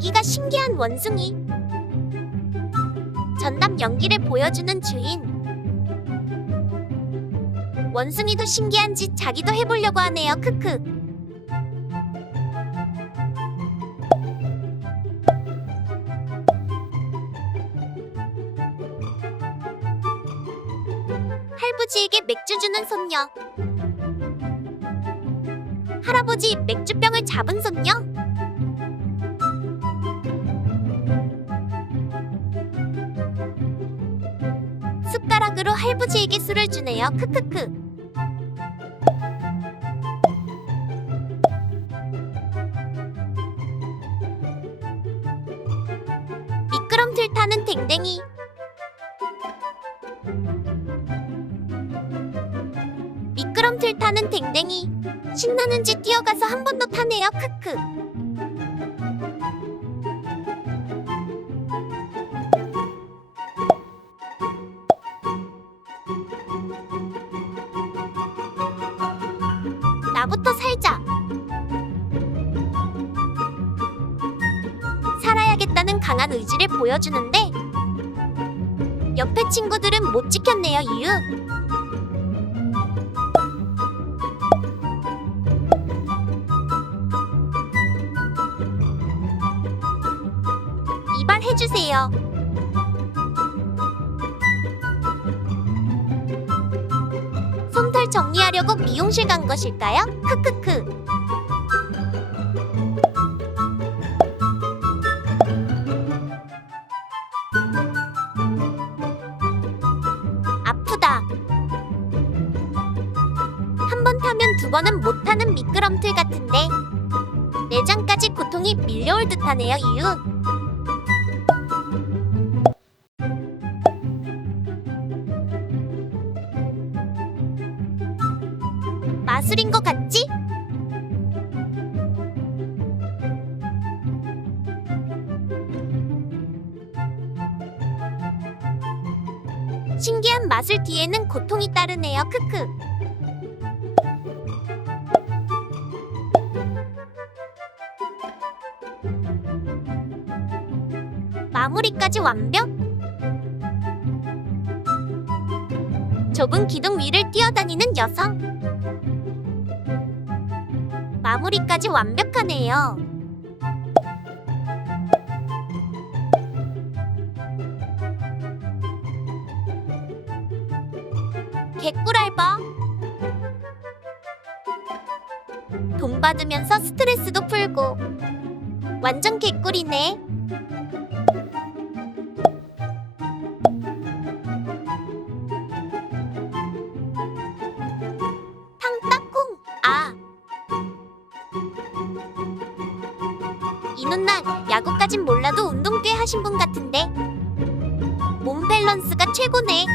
연기가 신기한 원숭이. 전남 연기를 보여주는 주인. 원숭이도 신기한 짓 자기도 해보려고 하네요. 크크. 할부지에게 맥주 주는 손녀. 할아버지 맥주병을 잡은 손녀. 숟가락으로 할부지에게 술을 주네요. 크크크. 미끄럼틀 타는 댕댕이. 미끄럼틀 타는 댕댕이. 신나는지 뛰어가서 한 번 더 타네요. 크크. 나부터 살자. 살아야겠다는 강한 의지를 보여주는데 옆에 친구들은 못 지켰네요. 이유. 이발해주세요. 털 정리하려고 미용실 간 것일까요? 크크크. 아프다. 한 번 타면 두 번은 못 타는 미끄럼틀 같은데 내장까지 고통이 밀려올 듯하네요. 이유. 마술인 것 같지? 신기한 마술 뒤에는 고통이 따르네요. 크크. 마무리까지 완벽. 좁은 기둥 위를 뛰어다니는 여성. 마무리까지 완벽하네요. 개꿀 알바. 돈 받으면서 스트레스도 풀고. 완전 개꿀이네. 이 누나 야구까진 몰라도 운동 꽤 하신 분 같은데 몸 밸런스가 최고네.